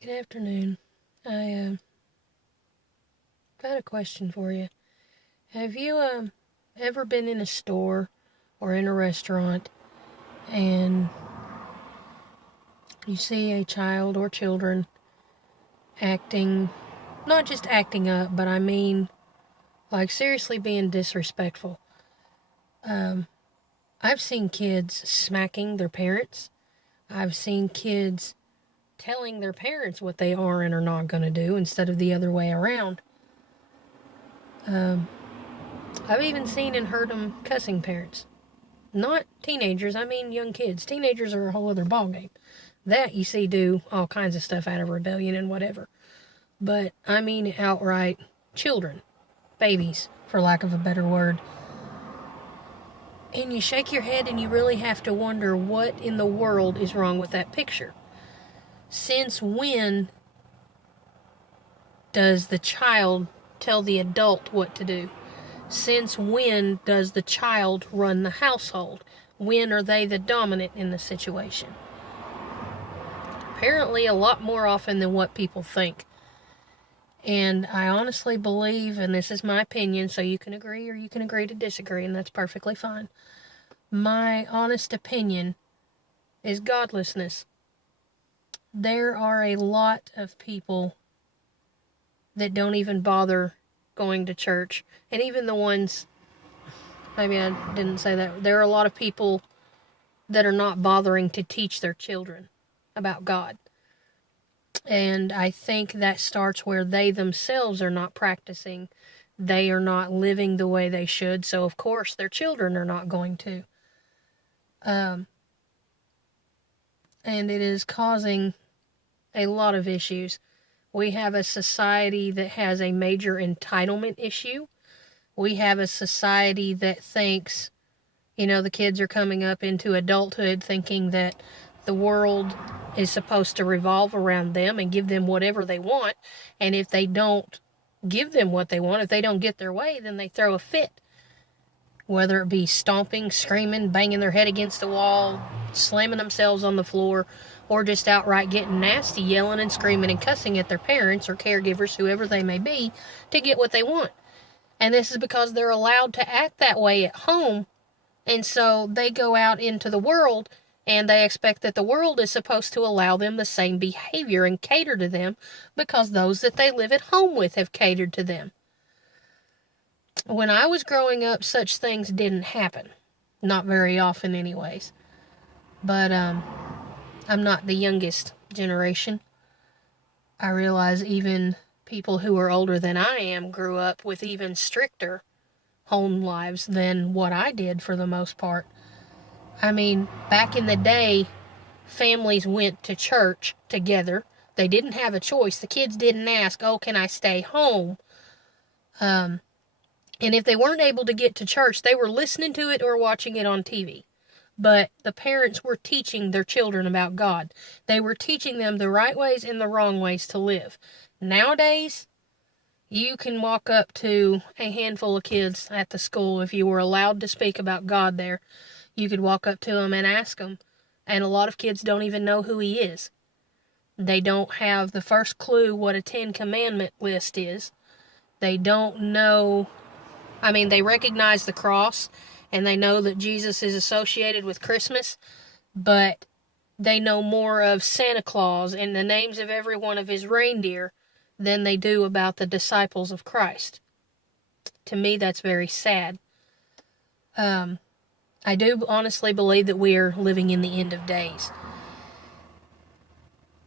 Good afternoon. I got a question for you. Have you ever been in a store or in a restaurant and you see a child or children acting, not just acting up, but I mean like seriously being disrespectful? Um, I've seen kids smacking their parents. I've seen kids telling their parents what they are and are not going to do instead of the other way around. Um, I've even seen and heard them cussing parents. Not teenagers, I mean young kids. Teenagers are a whole other ballgame. That you see do all kinds of stuff out of rebellion and whatever. But I mean outright children, babies, for lack of a better word. And you shake your head and you really have to wonder what in the world is wrong with that picture. Since when does the child tell the adult what to do? Since when does the child run the household? When are they the dominant in the situation? Apparently a lot more often than what people think. And I honestly believe, and this is my opinion, so you can agree or you can agree to disagree, and that's perfectly fine. My honest opinion is godlessness. There are a lot of people that don't even bother going to church. And even the ones, maybe I didn't say that, there are a lot of people that are not bothering to teach their children about God. And I think that starts where they themselves are not practicing. They are not living the way they should. So, of course, their children are not going to. And it is causing a lot of issues. We have a society that has a major entitlement issue. We have a society that thinks, the kids are coming up into adulthood thinking that the world is supposed to revolve around them and give them whatever they want. And if they don't give them what they want, if they don't get their way, then they throw a fit. Whether it be stomping, screaming, banging their head against the wall, slamming themselves on the floor, or just outright getting nasty, yelling and screaming and cussing at their parents or caregivers, whoever they may be, to get what they want. And this is because they're allowed to act that way at home. And so they go out into the world and they expect that the world is supposed to allow them the same behavior and cater to them because those that they live at home with have catered to them. When I was growing up, such things didn't happen. Not very often, anyways. But I'm not the youngest generation. I realize even people who are older than I am grew up with even stricter home lives than what I did for the most part. I mean, back in the day, families went to church together. They didn't have a choice. The kids didn't ask, oh, can I stay home? And if they weren't able to get to church, they were listening to it or watching it on TV. But the parents were teaching their children about God. They were teaching them the right ways and the wrong ways to live. Nowadays, you can walk up to a handful of kids at the school if you were allowed to speak about God there. You could walk up to them and ask them. And a lot of kids don't even know who he is. They don't have the first clue what a 10 Commandment list is. They don't know. I mean, they recognize the cross and they know that Jesus is associated with Christmas, but they know more of Santa Claus and the names of every one of his reindeer than they do about the disciples of Christ. To me, that's very sad. I do honestly believe that we are living in the end of days.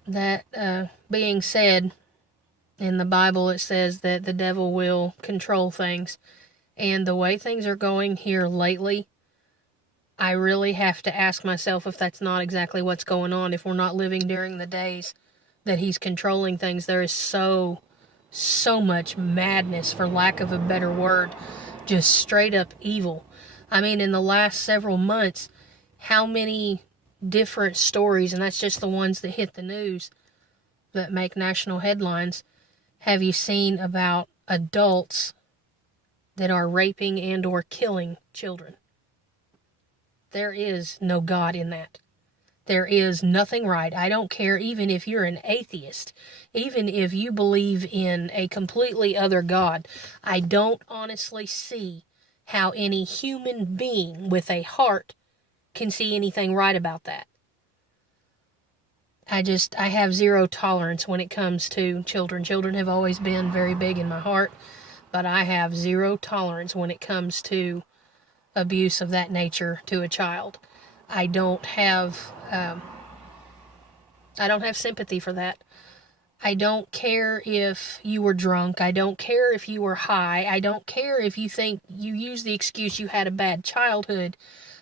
That being said, in the Bible it says that the devil will control things. And the way things are going here lately, I really have to ask myself if that's not exactly what's going on. If we're not living during the days that he's controlling things, there is so much madness, for lack of a better word, just straight up evil. I mean, in the last several months, how many different stories, and that's just the ones that hit the news that make national headlines, have you seen about adults that are raping and or killing children? There is no God in that. There is nothing right. I don't care even if you're an atheist, even if you believe in a completely other God. I don't honestly see how any human being with a heart can see anything right about that. I have zero tolerance when it comes to children. Children have always been very big in my heart, but I have zero tolerance when it comes to abuse of that nature to a child. I don't have sympathy for that. I don't care if you were drunk. I don't care if you were high. I don't care if you think you use the excuse you had a bad childhood.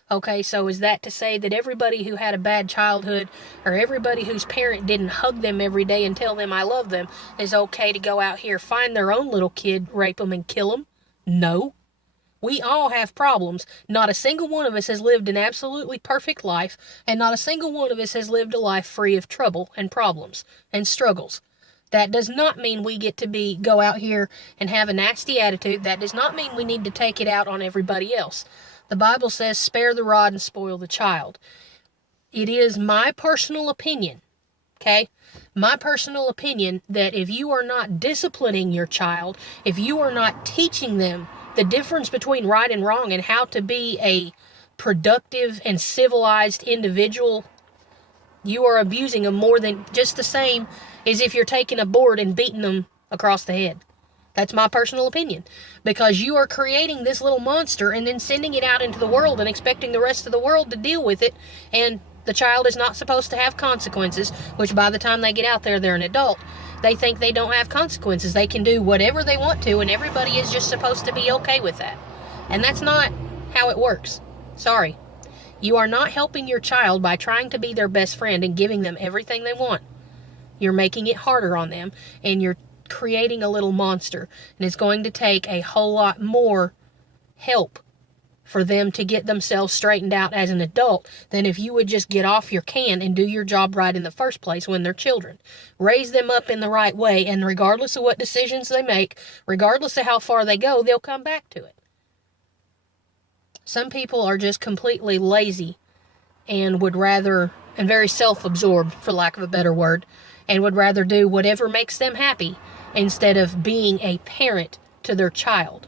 Okay, so is that to say that everybody who had a bad childhood or everybody whose parent didn't hug them every day and tell them I love them is okay to go out here, find their own little kid, rape them, and kill them? No. We all have problems. Not a single one of us has lived an absolutely perfect life, and not a single one of us has lived a life free of trouble and problems and struggles. That does not mean we get to go out here and have a nasty attitude. That does not mean we need to take it out on everybody else. The Bible says, spare the rod and spoil the child. It is my personal opinion, okay? My personal opinion that if you are not disciplining your child, if you are not teaching them the difference between right and wrong and how to be a productive and civilized individual, you are abusing them more than just the same as if you're taking a board and beating them across the head. That's my personal opinion. Because you are creating this little monster and then sending it out into the world and expecting the rest of the world to deal with it, and the child is not supposed to have consequences, which by the time they get out there, they're an adult. They think they don't have consequences. They can do whatever they want to, and everybody is just supposed to be okay with that. And that's not how it works. Sorry. You are not helping your child by trying to be their best friend and giving them everything they want. You're making it harder on them, and you're creating a little monster. And it's going to take a whole lot more help for them to get themselves straightened out as an adult than if you would just get off your can and do your job right in the first place when they're children. Raise them up in the right way, and regardless of what decisions they make, regardless of how far they go, they'll come back to it. Some people are just completely lazy and very self-absorbed, for lack of a better word, and would rather do whatever makes them happy instead of being a parent to their child.